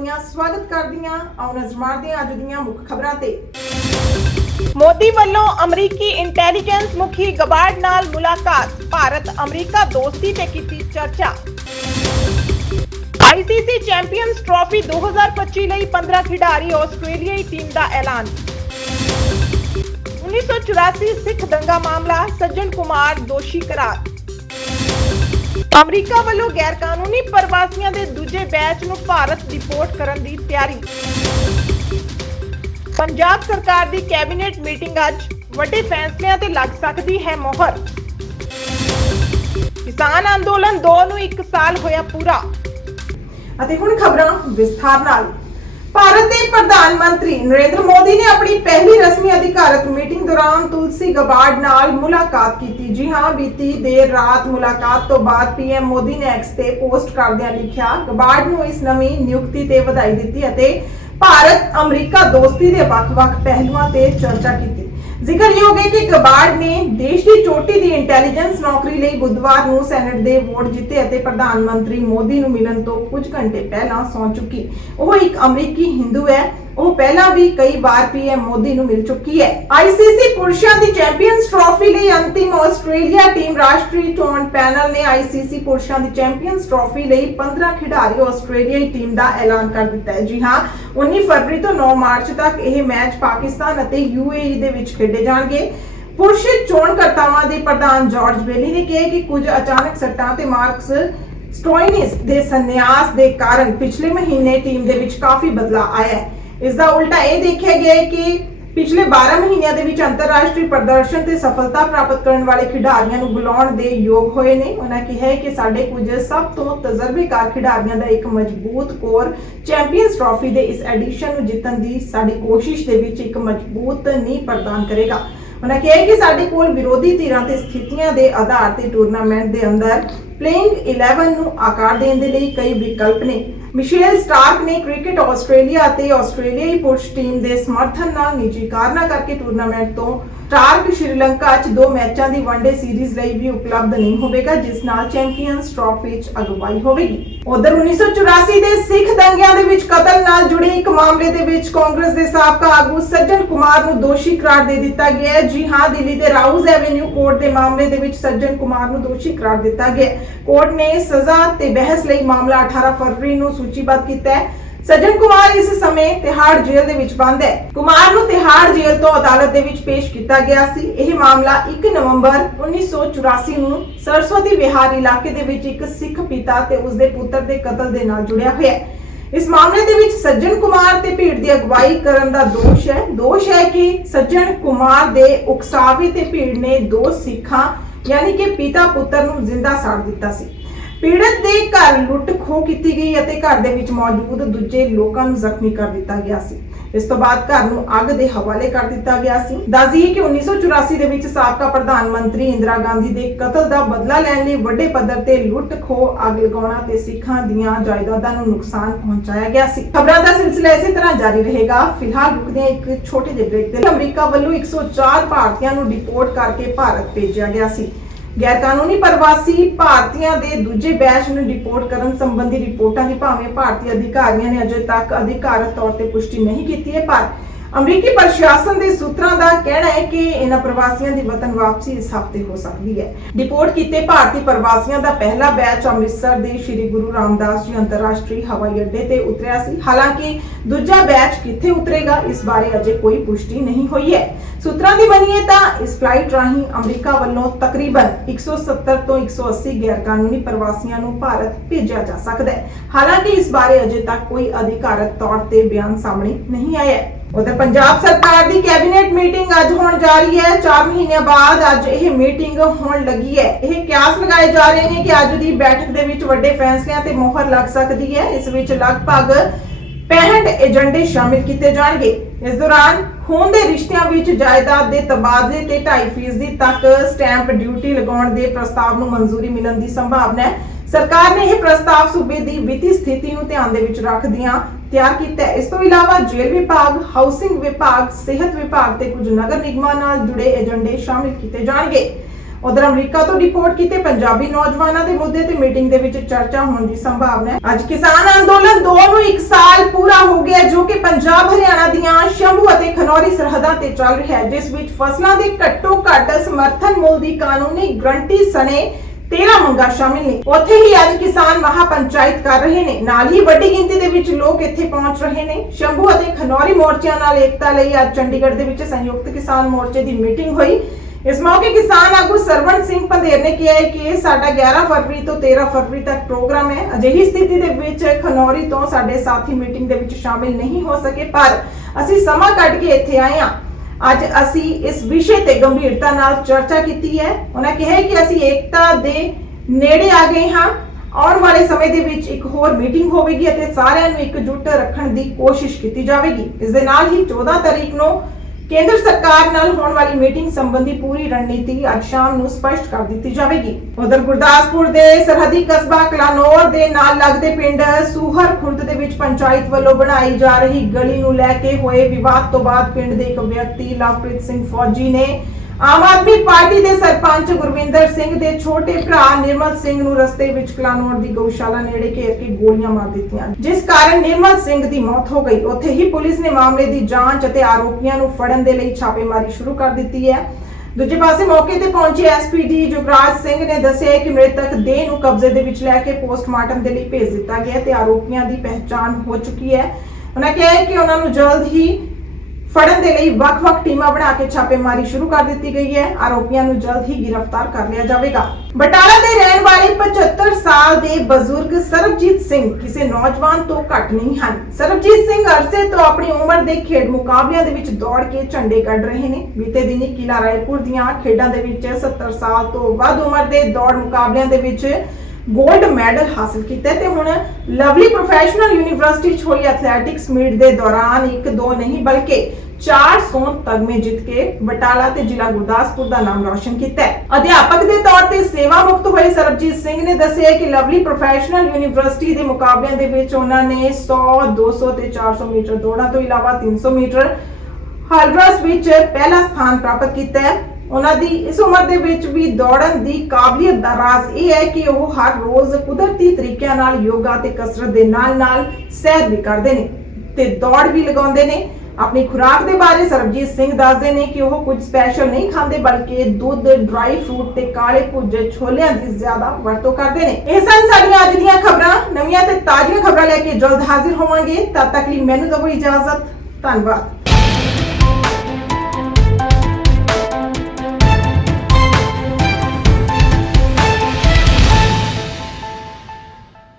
ਸੋਨੀਆ ਸਵਾਗਤ ਕਰਦੀਆਂ ਆਓ ਨਜ਼ਰ ਮਾਰਦੇ ਹਾਂ ਅੱਜ ਦੀਆਂ ਮੁੱਖ ਖਬਰਾਂ ਤੇ। ਮੋਦੀ ਵੱਲੋਂ ਅਮਰੀਕੀ ਇੰਟੈਲੀਜੈਂਸ ਮੁਖੀ ਗਬਾਰਡ ਨਾਲ ਮੁਲਾਕਾਤ, ਭਾਰਤ ਅਮਰੀਕਾ ਦੋਸਤੀ ਤੇ ਕੀਤੀ ਚਰਚਾ। ਆਈਸੀਸੀ ਚੈਂਪੀਅਨਸ ਟਰਾਫੀ 2025 ਲਈ 15 ਖਿਡਾਰੀ ਆਸਟ੍ਰੇਲੀਆਈ ਟੀਮ ਦਾ ਐਲਾਨ। 1984 ਸਿੱਖ ਦੰਗਾ ਮਾਮਲਾ, ਸੱਜਣ ਕੁਮਾਰ ਦੋਸ਼ੀ ਕਰਾਰ। ਅਮਰੀਕਾ ਵੱਲੋਂ ਗੈਰਕਾਨੂੰਨੀ ਪ੍ਰਵਾਸੀਆਂ ਦੇ ਦੂਜੇ ਬੈਚ ਨੂੰ ਭਾਰਤ ਡਿਪੋਰਟ ਕਰਨ ਦੀ ਤਿਆਰੀ। ਪੰਜਾਬ ਸਰਕਾਰ ਦੀ ਕੈਬਨਿਟ ਮੀਟਿੰਗ ਅੱਜ, ਵੱਡੇ ਫੈਸਲਿਆਂ ਤੇ ਲੱਗ ਸਕਦੀ ਹੈ ਮੋਹਰ। ਕਿਸਾਨ ਅੰਦੋਲਨ 2 ਨੂੰ 1 ਸਾਲ ਹੋਇਆ ਪੂਰਾ। ਅਤੇ ਹੁਣ ਖਬਰਾਂ ਵਿਸਥਾਰ ਨਾਲ। ਭਾਰਤ ਦੇ ਪ੍ਰਧਾਨ ਮੰਤਰੀ ਨਰਿੰਦਰ ਮੋਦੀ ਨੇ ਆਪਣੀ ਪਹਿਲੀ ਰਸਮੀ ਅਧਿਕਾਰਤ ਮੀਟਿੰਗ ਦੌਰਾਨ ਤੁਲਸੀ ਗਬਾਰਡ ਨਾਲ ਮੁਲਾਕਾਤ ਕੀਤੀ। ਜੀ ਹਾਂ, ਬੀਤੀ ਦੇਰ ਰਾਤ ਮੁਲਾਕਾਤ ਤੋਂ ਬਾਅਦ ਪੀਐਮ ਮੋਦੀ ਨੇ ਐਕਸ ਤੇ ਪੋਸਟ ਕਰਦਿਆਂ ਲਿਖਿਆ ਗਬਾਰਡ ਨੂੰ ਇਸ ਨਵੀਂ ਨਿਯੁਕਤੀ ਤੇ ਵਧਾਈ ਦਿੱਤੀ ਅਤੇ ਭਾਰਤ ਅਮਰੀਕਾ ਦੋਸਤੀ ਦੇ ਵੱਖ-ਵੱਖ ਪਹਿਲੂਆਂ ਤੇ ਚਰਚਾ ਕੀਤੀ। ਜ਼ਿਕਰਯੋਗ ਹੈ ਕਿ ਗਬਾਰਡ ਨੇ ਦੇਸ਼ ਦੀ ਚੋਟੀ ਦੀ ਇੰਟੈਲੀਜੈਂਸ ਨੌਕਰੀ ਲਈ ਬੁੱਧਵਾਰ ਨੂੰ ਸੈਨੇਟ ਦੇ ਵੋਟ ਜਿੱਤੇ ਅਤੇ ਪ੍ਰਧਾਨ ਮੰਤਰੀ ਮੋਦੀ ਨੂੰ ਮਿਲਣ ਤੋਂ ਕੁਝ ਘੰਟੇ ਪਹਿਲਾਂ ਸੌਂ ਚੁੱਕੀ। ਉਹ ਇੱਕ ਅਮਰੀਕੀ ਹਿੰਦੂ ਹੈ। ਉਹ ਪਹਿਲਾਂ ਵੀ ਕਈ ਵਾਰ ਪੀਐਮ ਮੋਦੀ ਨੂੰ ਮਿਲ ਚੁੱਕੀ ਹੈ। ਆਈਸੀਸੀ ਪੁਰਸ਼ਾਂ ਦੀ ਚੈਂਪੀਅਨਸ ਟਰਾਫੀ ਲਈ ਅੰਤਿਮ ਆਸਟ੍ਰੇਲੀਆ ਟੀਮ ਰਾਸ਼ਟਰੀ ਚੋਣ ਪੈਨਲ ਨੇ ਆਈਸੀਸੀ ਪੁਰਸ਼ਾਂ ਦੀ ਚੈਂਪੀਅਨਸ ਟਰਾਫੀ ਲਈ 15 ਖਿਡਾਰੀ ਆਸਟ੍ਰੇਲੀਆਈ ਟੀਮ ਦਾ ਐਲਾਨ ਕਰ ਦਿੱਤਾ ਹੈ। ਜੀ ਹਾਂ 19 ਫਰਵਰੀ ਤੋਂ 9 ਮਾਰਚ ਤੱਕ ਇਹ ਮੈਚ ਪਾਕਿਸਤਾਨ ਅਤੇ ਯੂਏਈ ਦੇ ਵਿੱਚ ਖੇਡੇ ਜਾਣਗੇ। ਪੁਰਸ਼ ਚੋਣਕਰਤਾਵਾਂ ਦੇ ਪ੍ਰਧਾਨ ਜਾਰਜ ਬੇਲੀ ਨੇ ਕਿਹਾ ਕਿ ਕੁਝ ਅਚਾਨਕ ਸੱਟਾਂ ਤੇ ਮਾਰਕਸ ਸਟੋਇਨਿਸ ਦੇ ਸੰਨਿਆਸ ਦੇ ਕਾਰਨ ਪਿਛਲੇ ਮਹੀਨੇ ਟੀਮ ਦੇ ਵਿੱਚ ਕਾਫੀ ਬਦਲਾਅ ਆਇਆ ਹੈ। ਇਸ ਦਾ ਉਲਟਾ ਇਹ ਦੇਖਿਆ ਗਿਆ ਹੈ ਕਿ ਪਿਛਲੇ 12 ਮਹੀਨਿਆਂ ਦੇ ਵਿੱਚ ਅੰਤਰਰਾਸ਼ਟਰੀ ਪ੍ਰਦਰਸ਼ਨ ਤੇ ਸਫਲਤਾ ਪ੍ਰਾਪਤ ਕਰਨ ਵਾਲੇ ਖਿਡਾਰੀਆਂ ਨੂੰ ਬੁਲਾਉਣ ਦੇ ਯੋਗ ਹੋਏ ਨੇ। ਉਹਨਾਂ ਕਿਹਾ ਕਿ ਸਾਡੇ ਕੁਝ ਸਭ ਤੋਂ ਤਜਰਬੇਕਾਰ ਖਿਡਾਰੀਆਂ ਦਾ ਇੱਕ ਮਜ਼ਬੂਤ ਕੋਰ ਚੈਂਪੀਅਨਸ ਟਰਾਫੀ ਦੇ ਇਸ ਐਡੀਸ਼ਨ ਨੂੰ ਜਿੱਤਣ ਦੀ ਸਾਡੀ ਕੋਸ਼ਿਸ਼ ਦੇ ਵਿੱਚ ਇੱਕ ਮਜ਼ਬੂਤ ਨੀਂਹ ਪ੍ਰਦਾਨ ਕਰੇਗਾ। ਉਹਨਾਂ ਕਿਹਾ ਕਿ ਸਾਡੇ ਕੋਲ ਵਿਰੋਧੀ ਧਿਰਾਂ ਤੇ ਸਥਿਤੀਆਂ ਦੇ ਆਧਾਰ ਤੇ ਟੂਰਨਾਮੈਂਟ ਦੇ ਅੰਦਰ ਪਲੇਇੰਗ 11 ਨੂੰ ਆਕਾਰ ਦੇਣ ਦੇ ਲਈ ਕਈ ਵਿਕਲਪ ਨੇ। ਮਿਸ਼ੇਲ ਸਟਾਰਕ ਨੇ ਕ੍ਰਿਕਟ ਆਸਟ੍ਰੇਲੀਆ ਅਤੇ ਆਸਟ੍ਰੇਲੀਆਈ ਪੁਰਸ਼ ਟੀਮ ਦੇ ਸਮਰਥਨ ਨਾਲ ਨਿੱਜੀ ਕਾਰਨਾਂ ਕਰਕੇ ਟੂਰਨਾਮੈਂਟ ਤੋਂ ਸਟਾਰਕ ਸ਼੍ਰੀਲੰਕਾ 'ਚ ਦੋ ਮੈਚਾਂ ਦੀ ਵਨਡੇ ਸੀਰੀਜ਼ ਲਈ ਵੀ ਉਪਲਬਧ ਨਹੀਂ ਹੋਵੇਗਾ, ਜਿਸ ਨਾਲ ਚੈਂਪੀਅਨਸ ਟਰਾਫੀ 'ਚ ਅਗਵਾਈ ਹੋਵੇਗੀ। ਉਧਰ 1984 ਦੇ ਸਿੱਖ ਦੰਗਿਆਂ ਦੇ ਵਿੱਚ ਕਤਲ ਨਾਲ ਜੁੜੇ ਇੱਕ ਮਾਮਲੇ ਦੇ ਵਿੱਚ ਕਾਂਗਰਸ ਦੇ ਸਾਬਕਾ ਆਗੂ ਸੱਜਣ ਕੁਮਾਰ ਨੂੰ ਦੋਸ਼ੀ ਕਰਾਰ ਦੇ ਦਿੱਤਾ ਗਿਆ ਹੈ। ਜੀ ਹਾਂ, ਦਿੱਲੀ ਦੇ ਰਾਉਜ਼ ਐਵੇਨਿਊ ਕੋਰਟ ਦੇ ਮਾਮਲੇ ਦੇ ਵਿੱਚ ਸੱਜਣ ਕੁਮਾਰ ਨੂੰ ਦੋਸ਼ੀ ਕਰਾਰ ਦਿੱਤਾ ਗਿਆ ਕੋਰਟ ਨੇ ਸਜ਼ਾ ਤੇ ਬਹਿਸ ਲਈ ਮਾਮਲਾ 18 ਫਰਵਰੀ ਨੂੰ ਸੂਚੀਬੱਧ ਕੀਤਾ ਹੈ। ਸੱਜਣ ਕੁਮਾਰ ਇਸ ਸਮੇਂ ਤਿਹਾੜ ਜੇਲ੍ਹ ਦੇ ਵਿੱਚ ਬੰਦ ਹੈ। ਕੁਮਾਰ ਨੂੰ ਤਿਹਾੜ ਜੇਲ੍ਹ ਤੋਂ ਅਦਾਲਤ ਦੇ ਵਿੱਚ ਪੇਸ਼ ਕੀਤਾ ਗਿਆ ਸੀ। ਇਹ ਮਾਮਲਾ 1 ਨਵੰਬਰ 1984 ਨੂੰ ਸਰਸਵਤੀ ਵਿਹਾਰ ਇਲਾਕੇ ਦੇ ਵਿੱਚ ਇੱਕ ਸਿੱਖ ਪਿਤਾ ਤੇ ਉਸਦੇ ਪੁੱਤਰ ਦੇ ਕਤਲ ਦੇ ਨਾਲ ਜੁੜਿਆ ਹੋਇਆ ਹੈ। ਇਸ ਮਾਮਲੇ ਦੇ ਵਿੱਚ ਸੱਜਣ ਕੁਮਾਰ ਤੇ ਭੀੜ ਦੀ ਅਗਵਾਈ ਕਰਨ ਦਾ ਦੋਸ਼ ਹੈ। ਦੋਸ਼ ਹੈ ਕਿ ਸੱਜਣ ਕੁਮਾਰ ਦੇ ਉਕਸਾਵੇ ਤੇ ਭੀੜ ਨੇ ਦੋ ਸਿੱਖਾਂ, ਯਾਨੀ ਕਿ ਪਿਤਾ ਪੁੱਤਰ ਨੂੰ ਜ਼ਿੰਦਾ ਸਾੜ ਦਿੱਤਾ ਸੀ। ਪੀੜਤ ਦੇ ਘਰ ਲੁੱਟ ਖੋਹ ਕੀਤੀ ਗਈ ਅਤੇ ਘਰ ਦੇ ਵਿੱਚ ਮੌਜੂਦ ਦੂਜੇ ਲੋਕਾਂ ਨੂੰ ਜ਼ਖਮੀ ਕਰ ਦਿੱਤਾ ਗਿਆ ਸੀ। ਇਸ ਤੋਂ ਬਾਅਦ ਘਰ ਨੂੰ ਅੱਗ ਦੇ ਹਵਾਲੇ ਕਰ ਦਿੱਤਾ ਗਿਆ ਸੀ। ਦੱਸਦੀਏ ਕਿ 1984 ਦੇ ਵਿੱਚ ਸਾਬਕਾ ਪ੍ਰਧਾਨ ਮੰਤਰੀ ਇੰਦਰਾ ਗਾਂਧੀ ਦੇ ਕਤਲ ਦਾ ਬਦਲਾ ਲੈਣ ਲਈ ਵੱਡੇ ਪੱਧਰ ਤੇ ਲੁੱਟ ਖੋਹ ਅੱਗ ਲਗਾਉਣਾ ਤੇ ਸਿੱਖਾਂ ਦੀਆਂ ਜਾਇਦਾਦਾਂ ਨੂੰ ਨੁਕਸਾਨ ਪਹੁੰਚਾਇਆ ਗਿਆ ਸੀ। ਖਬਰਾਂ ਦਾ ਸਿਲਸਿਲਾ ਇਸੇ ਤਰ੍ਹਾਂ ਜਾਰੀ ਰਹੇਗਾ। ਫਿਲਹਾਲ ਰੁਕਦੇ ਹਾਂ ਇੱਕ ਛੋਟੇ ਜਿਹੇ ਬ੍ਰੇਕ ਦੇ ਲਈ। ਅਮਰੀਕਾ ਵੱਲੋਂ 104 ਭਾਰਤੀਆਂ ਨੂੰ ਡਿਪੋਰਟ ਕਰਕੇ ਭਾਰਤ ਭੇਜਿਆ ਗਿਆ ਸੀ। ਗੈਰਕਾਨੂੰਨੀ ਪ੍ਰਵਾਸੀ ਭਾਰਤੀਆਂ ਦੇ ਦੂਜੇ ਬੈਚ ਨੂੰ ਡਿਪੋਰਟ ਕਰਨ ਸੰਬੰਧੀ ਰਿਪੋਰਟਾਂ ਦੀ ਭਾਵੇਂ ਭਾਰਤੀ ਅਧਿਕਾਰੀਆਂ ਨੇ ਅਜੇ ਤੱਕ ਅਧਿਕਾਰਤ ਤੌਰ ਤੇ ਪੁਸ਼ਟੀ ਨਹੀਂ ਕੀਤੀ ਹੈ, ਪਰ ਅਮਰੀਕੀ ਪ੍ਰਸ਼ਾਸਨ ਦੇ ਸੂਤਰਾਂ ਦਾ ਕਹਿਣਾ ਹੈ ਕਿ ਇਹਨਾਂ ਪ੍ਰਵਾਸੀਆਂ ਦੀ ਵਤਨ ਵਾਪਸੀ ਇਸ ਹਫ਼ਤੇ ਹੋ ਸਕਦੀ ਹੈ। ਡਿਪੋਰਟ ਕੀਤੇ ਭਾਰਤੀ ਪ੍ਰਵਾਸੀਆਂ ਦਾ ਪਹਿਲਾ ਬੈਚ ਅੰਮ੍ਰਿਤਸਰ ਦੇ ਸ੍ਰੀ ਗੁਰੂ ਰਾਮਦਾਸ ਜੀ ਅੰਤਰਰਾਸ਼ਟਰੀ ਹਵਾਈ ਅੱਡੇ ਤੇ ਉਤਰਿਆ ਸੀ। ਹਾਲਾਂਕਿ ਦੂਜਾ ਬੈਚ ਕਿੱਥੇ ਉਤਰੇਗਾ, ਇਸ ਬਾਰੇ ਅਜੇ ਕੋਈ ਪੁਸ਼ਟੀ ਨਹੀਂ ਹੋਈ ਹੈ। ਸੂਤਰਾਂ ਦੀ ਮੰਨੀਏ ਤਾਂ ਇਸ ਫਲਾਈਟ ਰਾਹੀਂ ਅਮਰੀਕਾ ਵੱਲੋਂ ਤਕਰੀਬਨ 170 ਤੋਂ 180 ਗੈਰਕਾਨੂੰਨੀ ਪ੍ਰਵਾਸੀਆਂ ਨੂੰ ਭਾਰਤ ਭੇਜਿਆ ਜਾ ਸਕਦਾ ਹੈ। ਹਾਲਾਂਕਿ ਇਸ ਬਾਰੇ ਅਜੇ ਤੱਕ ਕੋਈ ਅਧਿਕਾਰਤ ਤੌਰ ਤੇ ਬਿਆਨ ਸਾਹਮਣੇ ਨਹੀਂ ਆਇਆ ਹੈ। ਉਧਰ ਪੰਜਾਬ ਸਰਕਾਰ ਦੀ ਕੈਬਨਿਟ ਮੀਟਿੰਗ ਅੱਜ ਹੋਣ ਜਾ ਰਹੀ ਹੈ। 4 ਮਹੀਨਿਆਂ ਬਾਅਦ ਅੱਜ ਇਹ ਮੀਟਿੰਗ ਹੋਣ ਲੱਗੀ ਹੈ। ਇਹ ਕਿਆਸ ਲਗਾਏ ਜਾ ਰਹੇ ਨੇ ਕਿ ਅੱਜ ਦੀ ਬੈਠਕ ਦੇ ਵਿੱਚ ਵੱਡੇ ਫੈਸਲਿਆਂ ਤੇ ਮੋਹਰ ਲੱਗ ਸਕਦੀ ਹੈ। ਇਸ ਵਿੱਚ ਲਗਭਗ 65 ਏਜੰਡੇ ਸ਼ਾਮਿਲ ਕੀਤੇ ਜਾਣਗੇ। ਇਸ ਦੌਰਾਨ ਖੂਨ ਦੇ ਰਿਸ਼ਤਿਆਂ ਵਿੱਚ ਜਾਇਦਾਦ ਦੇ ਤਬਾਦਲੇ ਤੇ 2.5% ਤੱਕ ਸਟੈਂਪ ਡਿਊਟੀ ਲਗਾਉਣ ਦੇ ਪ੍ਰਸਤਾਵ ਨੂੰ ਮਨਜ਼ੂਰੀ ਮਿਲਣ ਦੀ ਸੰਭਾਵਨਾ ਹੈ। ਸਰਕਾਰ ਨੇ ਇਹ ਪ੍ਰਸਤਾਵ ਸੂਬੇ ਦੀ ਵਿੱਤੀ ਸਥਿਤੀ ਨੂੰ ਧਿਆਨ ਦੇ ਵਿੱਚ ਰੱਖਦਿਆਂ ਤਿਆਰ ਕੀਤਾ ਇਸ ਤੋਂ ਇਲਾਵਾ ਜੇਲ੍ਹ ਵਿਭਾਗ, ਹਾਊਸਿੰਗ ਵਿਭਾਗ, ਸਿਹਤ ਵਿਭਾਗ ਤੇ ਕੁਝ ਨਗਰ ਨਿਗਮਾਂ ਨਾਲ ਜੁੜੇ ਏਜੰਡੇ ਸ਼ਾਮਿਲ ਕੀਤੇ ਜਾਣਗੇ। ਉਧਰ ਅਮਰੀਕਾ ਤੋਂ ਰਿਪੋਰਟ ਕੀਤੇ ਪੰਜਾਬੀ ਨੌਜਵਾਨਾਂ ਦੇ ਮੁੱਦੇ ਤੇ ਮੀਟਿੰਗ ਦੇ ਵਿੱਚ ਚਰਚਾ ਹੋਣ ਦੀ ਸੰਭਾਵਨਾ ਹੈ। ਅੱਜ ਕਿਸਾਨ ਅੰਦੋਲਨ 2 ਨੂੰ 1 ਸਾਲ ਪੂਰਾ ਹੋ ਗਿਆ ਜੋ ਕਿ ਪੰਜਾਬ, ਹਰਿਆਣਾ ਦੀਆਂ ਸ਼ੰਭੂ ਅਤੇ ਖਨੌਰੀ ਸਰਹੱਦਾਂ ਤੇ ਚੱਲ ਰਿਹਾ ਹੈ, ਜਿਸ ਵਿੱਚ ਫਸਲਾਂ ਦੇ ਘੱਟੋ ਘੱਟ ਸਮਰਥਨ ਮੁੱਲ ਦੀ ਕਾਨੂੰਨੀ ਗਰੰਟੀ ਸਣੇ 13 ਮੰਗਾਂ ਸ਼ਾਮਿਲ ਨੇ। ਉੱਥੇ ਹੀ ਅੱਜ ਕਿਸਾਨ ਮਹਾ ਪੰਚਾਇਤ ਕਰ ਰਹੇ ਨੇ। ਨਾਲ ਹੀ ਵੱਡੀ ਗਿਣਤੀ ਦੇ ਵਿੱਚ ਲੋਕ ਇੱਥੇ ਪਹੁੰਚ ਰਹੇ ਨੇ। ਸ਼ੰਭੂ ਅਤੇ ਖਨੌਰੀ ਮੋਰਚਿਆਂ ਨਾਲ ਏਕਤਾ ਲਈ ਅੱਜ ਚੰਡੀਗੜ੍ਹ ਦੇ ਵਿੱਚ ਸੰਯੁਕਤ ਕਿਸਾਨ ਮੋਰਚੇ ਦੀ ਮੀਟਿੰਗ ਹੋਈ। ਇਸ ਮੌਕੇ ਕਿਸਾਨ ਆਗੂ ਸਰਵਣ ਸਿੰਘ ਪੰਧੇਰ ਨੇ ਕਿਹਾ ਕਿ ਸਾਡਾ 11 ਫਰਵਰੀ ਤੋਂ 13 ਫਰਵਰੀ ਤੱਕ ਪ੍ਰੋਗਰਾਮ ਹੈ। ਅਜਿਹੀ ਸਥਿਤੀ ਦੇ ਵਿੱਚ ਖਨੌਰੀ ਤੋਂ ਸਾਡੇ ਸਾਥੀ ਮੀਟਿੰਗ ਦੇ ਵਿੱਚ ਸ਼ਾਮਿਲ ਨਹੀਂ ਹੋ ਸਕੇ, ਪਰ ਅਸੀਂ ਸਮਾਂ ਕੱਢ ਕੇ ਇੱਥੇ ਆਏ ਹਾਂ। ਅੱਜ ਅਸੀਂ ਇਸ ਵਿਸ਼ੇ ਤੇ ਗੰਭੀਰਤਾ ਨਾਲ ਚਰਚਾ ਕੀਤੀ ਹੈ। ਉਹਨਾਂ ਕਿਹਾ ਕਿ ਅਸੀਂ ਏਕਤਾ ਦੇ ਨੇੜੇ ਆ ਗਏ ਹਾਂ। ਆਉਣ ਵਾਲੇ ਸਮੇਂ ਦੇ ਵਿੱਚ ਇੱਕ ਹੋਰ ਮੀਟਿੰਗ ਹੋਵੇਗੀ ਅਤੇ ਸਾਰਿਆਂ ਨੂੰ ਇਕਜੁੱਟ ਰੱਖਣ ਦੀ ਕੋਸ਼ਿਸ਼ ਕੀਤੀ ਜਾਵੇਗੀ। ਇਸ ਦੇ ਨਾਲ ਹੀ 14 ਤਰੀਕ ਨੂੰ ਕੇਂਦਰ ਸਰਕਾਰ ਨਾਲ ਹੋਣ ਵਾਲੀ ਮੀਟਿੰਗ ਸੰਬੰਧੀ ਪੂਰੀ ਰਣਨੀਤੀ ਅੱਜ ਸ਼ਾਮ ਨੂੰ ਸਪਸ਼ਟ ਕਰ ਦਿੱਤੀ ਜਾਵੇਗੀ। ਉਧਰ ਗੁਰਦਾਸਪੁਰ ਦੇ ਸਰਹੱਦੀ ਕਸਬਾ ਕਲਾਨੌਰ ਦੇ ਨਾਲ ਲੱਗਦੇ ਪਿੰਡ ਸੂਹਰ ਖੁਰਦ ਦੇ ਵਿੱਚ ਪੰਚਾਇਤ ਵੱਲੋਂ ਬਣਾਈ ਜਾ ਰਹੀ ਗਲੀ ਨੂੰ ਲੈ ਕੇ ਹੋਏ ਵਿਵਾਦ ਤੋਂ ਬਾਅਦ ਪਿੰਡ ਦੇ ਇੱਕ ਵਿਅਕਤੀ ਲਵਪ੍ਰੀਤ ਸਿੰਘ ਫੌਜੀ ਨੇ ਆਮ ਆਦਮੀ ਪਾਰਟੀ ਦੇ ਸਰਪੰਚ ਗੁਰਵਿੰਦਰ ਸਿੰਘ ਦੇ ਛੋਟੇ ਭਰਾ ਨਿਰਮਲ ਸਿੰਘ ਨੂੰ ਰਸਤੇ ਵਿੱਚ ਕਲਾਨੌਰ ਦੀ ਗਊਸ਼ਾਲਾ ਨੇੜੇ ਘੇਰ ਕੇ ਗੋਲੀਆਂ ਮਾਰ ਦਿੱਤੀਆਂ। ਜਿਸ ਕਾਰਨ ਨਿਰਮਲ ਸਿੰਘ ਦੀ ਮੌਤ ਹੋ ਗਈ। ਉੱਥੇ ਹੀ ਪੁਲਿਸ ਨੇ ਮਾਮਲੇ ਦੀ ਜਾਂਚ ਅਤੇ ਆਰੋਪੀਆਂ ਨੂੰ ਫੜਨ ਦੇ ਲਈ ਛਾਪੇਮਾਰੀ ਸ਼ੁਰੂ ਕਰ ਦਿੱਤੀ ਹੈ। ਦੂਜੇ ਪਾਸੇ ਮੌਕੇ ਤੇ ਪਹੁੰਚੇ ਐਸਪੀਡੀ ਜੁਗਰਾਜ ਸਿੰਘ ਨੇ ਦੱਸਿਆ ਕਿ ਮ੍ਰਿਤਕ ਦੇਹ ਨੂੰ ਕਬਜ਼ੇ ਦੇ ਵਿੱਚ ਲੈ ਕੇ ਪੋਸਟਮਾਰਟਮ ਦੇ ਲਈ ਭੇਜ ਦਿੱਤਾ ਗਿਆ ਤੇ ਆਰੋਪੀਆਂ ਦੀ ਪਹਿਚਾਣ ਹੋ ਚੁੱਕੀ ਹੈ। ਉਹਨਾਂ ਕਿਹਾ ਕਿ ਉਹਨਾਂ ਨੂੰ ਜਲਦ ਹੀ ਫੜਨ ਦੇ ਲਈ ਵੱਖ-ਵੱਖ ਟੀਮਾਂ ਬਣਾ ਕੇ ਛਾਪੇਮਾਰੀ ਸ਼ੁਰੂ ਕਰ ਦਿੱਤੀ ਗਈ ਹੈ। ਆਰੋਪੀਆਂ ਨੂੰ ਜਲਦ ਹੀ ਗ੍ਰਿਫਤਾਰ ਕਰ ਲਿਆ ਜਾਵੇਗਾ। ਬਟਾਲਾ ਦੇ ਰਹਿਣ ਵਾਲੇ 75 ਸਾਲ ਦੇ ਬਜ਼ੁਰਗ ਸਰਬਜੀਤ ਸਿੰਘ ਕਿਸੇ ਨੌਜਵਾਨ ਤੋਂ ਘੱਟ ਨਹੀਂ ਹਨ। ਸਰਬਜੀਤ ਸਿੰਘ ਅਰਸੇ ਤੋਂ ਆਪਣੀ ਉਮਰ ਦੇ ਖੇਡ ਮੁਕਾਬਲਿਆਂ ਦੇ ਵਿੱਚ ਦੌੜ ਕੇ ਝੰਡੇ ਕੱਢ ਰਹੇ ਨੇ। ਬੀਤੇ ਦਿਨੀ ਕਿਲਾ ਰਾਏਪੁਰ ਦੀਆਂ ਖੇਡਾਂ ਦੇ ਵਿੱਚ 70 ਸਾਲ ਤੋਂ ਵੱਧ ਉਮਰ ਦੇ ਦੌੜ ਮੁਕਾਬਲਿਆਂ ਦੇ ਵਿੱਚ 골ਡ ਮੈਡਲ ਹਾਸਲ ਕੀਤਾ ਤੇ ਹੁਣ ਲਵਲੀ ਪ੍ਰੋਫੈਸ਼ਨਲ ਯੂਨੀਵਰਸਿਟੀ 'ਚ ਹੋਈ ਐਥਲੈਟਿਕਸ ਮੀਟ ਦੇ ਦੌਰਾਨ ਇੱਕ ਦੋ ਨਹੀਂ ਬਲਕਿ ਚਾਰ ਸੋਨ ਤਗਮੇ ਜਿੱਤ ਕੇ ਬਟਾਲਾ ਤੇ ਜ਼ਿਲ੍ਹਾ ਗੁਰਦਾਸਪੁਰ ਦਾ ਨਾਮ ਰੌਸ਼ਨ ਕੀਤਾ ਹੈ। ਅਧਿਆਪਕ ਦੇ ਤੌਰ ਤੇ ਸੇਵਾ ਮੁਕਤ ਹੋਏ ਸਰਬਜੀਤ ਸਿੰਘ ਨੇ ਦੱਸਿਆ ਕਿ ਲਵਲੀ ਪ੍ਰੋਫੈਸ਼ਨਲ ਯੂਨੀਵਰਸਿਟੀ ਦੇ ਮੁਕਾਬਲਿਆਂ ਦੇ ਵਿੱਚ ਉਹਨਾਂ ਨੇ 100 200 ਤੇ 400 ਮੀਟਰ ਦੌੜਾਂ ਤੋਂ ਇਲਾਵਾ 300 ਮੀਟਰ ਹਲਰਸ ਵਿੱਚ ਪਹਿਲਾ ਸਥਾਨ ਪ੍ਰਾਪਤ ਕੀਤਾ ਹੈ। ਉਹਨਾਂ ਦੀ ਇਸ ਉਮਰ ਦੇ ਵਿੱਚ ਵੀ ਦੌੜਨ ਦੀ ਕਾਬਲੀਅਤ ਦਾ ਰਾਜ਼ ਇਹ ਹੈ ਕਿ ਉਹ ਹਰ ਰੋਜ਼ ਕੁਦਰਤੀ ਤਰੀਕਿਆਂ ਨਾਲ ਯੋਗਾ ਤੇ ਕਸਰਤ ਦੇ ਨਾਲ-ਨਾਲ ਸੈਰ ਵੀ ਕਰਦੇ ਨੇ ਤੇ ਦੌੜ ਵੀ ਲਗਾਉਂਦੇ ਨੇ। ਆਪਣੀ ਖੁਰਾਕ ਦੇ ਬਾਰੇ ਸਰਬਜੀਤ ਸਿੰਘ ਦੱਸਦੇ ਨੇ ਕਿ ਉਹ ਕੁਝ ਸਪੈਸ਼ਲ ਨਹੀਂ ਖਾਂਦੇ, ਬਲਕਿ ਦੁੱਧ ਡਰਾਈ ਫਰੂਟ ਤੇ ਕਾਲੇ ਭੁੱਜੇ ਛੋਲਿਆਂ ਦੀ ਜ਼ਿਆਦਾ ਵਰਤੋਂ ਕਰਦੇ ਨੇ। ਇਹ ਸਨ ਸਾਡੀਆਂ ਅੱਜ ਦੀਆਂ ਖਬਰਾਂ। ਨਵੀਆਂ ਤੇ ਤਾਜ਼ੀਆਂ ਖਬਰਾਂ ਲੈ ਕੇ ਜਲਦ ਹਾਜ਼ਰ ਹੋਵਾਂਗੇ। ਤਦ ਤੱਕ ਲਈ ਮੈਨੂੰ ਦਿਓ ਇਜਾਜ਼ਤ। ਧੰਨਵਾਦ।